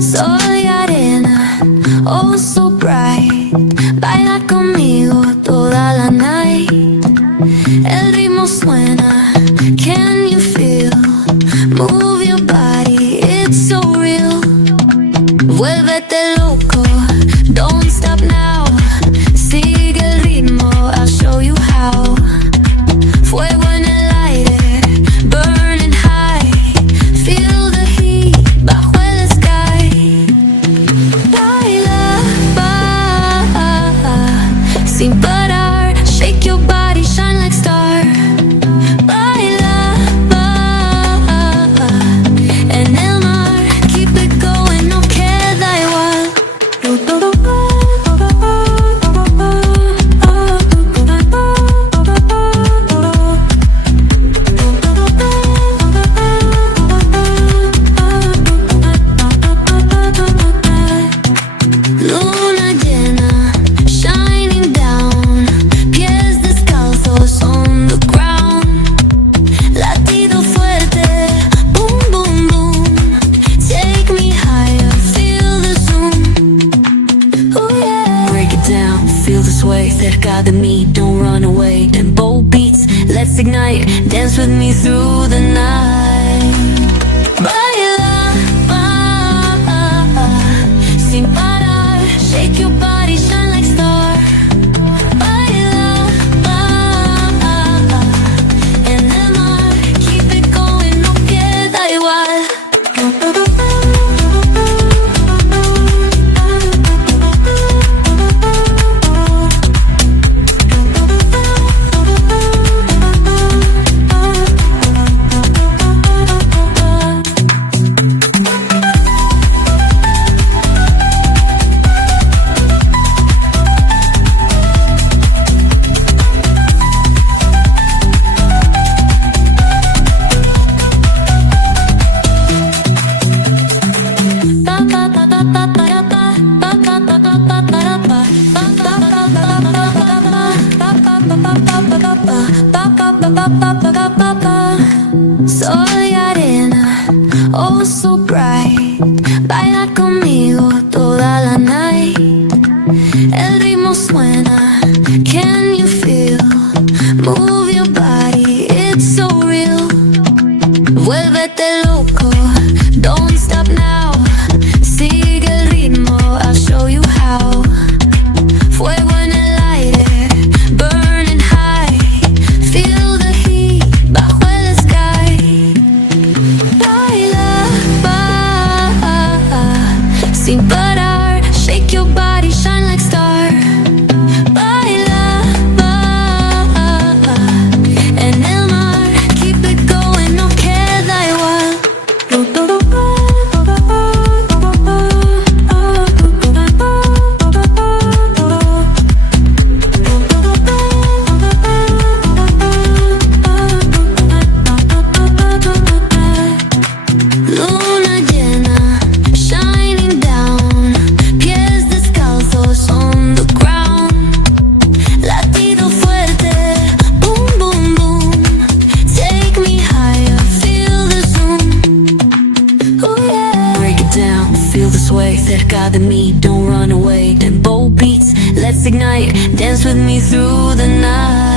Soy arena, oh so bright. Baila conmigo toda la night. El ritmo suena, can you feel? Move your body, it's so real. Vuélvete loco, don't stop now. Sigue el ritmo, I'll show you how. Fuego en el aire, burning high. Feel the heat bajo el sky. Baila, sin parar. Shake your body, shine like star. Baila, en el mar. Keep it going, no queda igual. Luna llena, shining down. Pies descalzos on the ground. Latido fuerte, boom, boom, boom. Take me higher, feel the zoom. Oh yeah. Break it down, feel the sway. Cerca de mí, don't run away. Tempo beats, let's ignite. Dance with me through the night. Baila, sin parar. Shake your body, shine like star. Baila, en el mar. Keep it going, no queda igual. Soy arena, oh so bright. Baila conmigo toda la night. El ritmo suena, can you feel? Move your body, it's so real. Vuélvete loco, don't stop now. Sigue el ritmo, I'll show you how. Fuego en el aire, burning high. Feel the heat bajo el sky. Baila, sin parar. Shake your body, shine like star. Baila, en el mar. Keep it going, no queda igual. Luna llena, shining down. Pies descalzos on the ground. Latido fuerte, boom, boom, boom. Take me higher, feel the zoom. Oh yeah. Break it down, feel the sway. Cerca de mí, don't run away. Tempo beats, let's ignite. Dance with me through the night.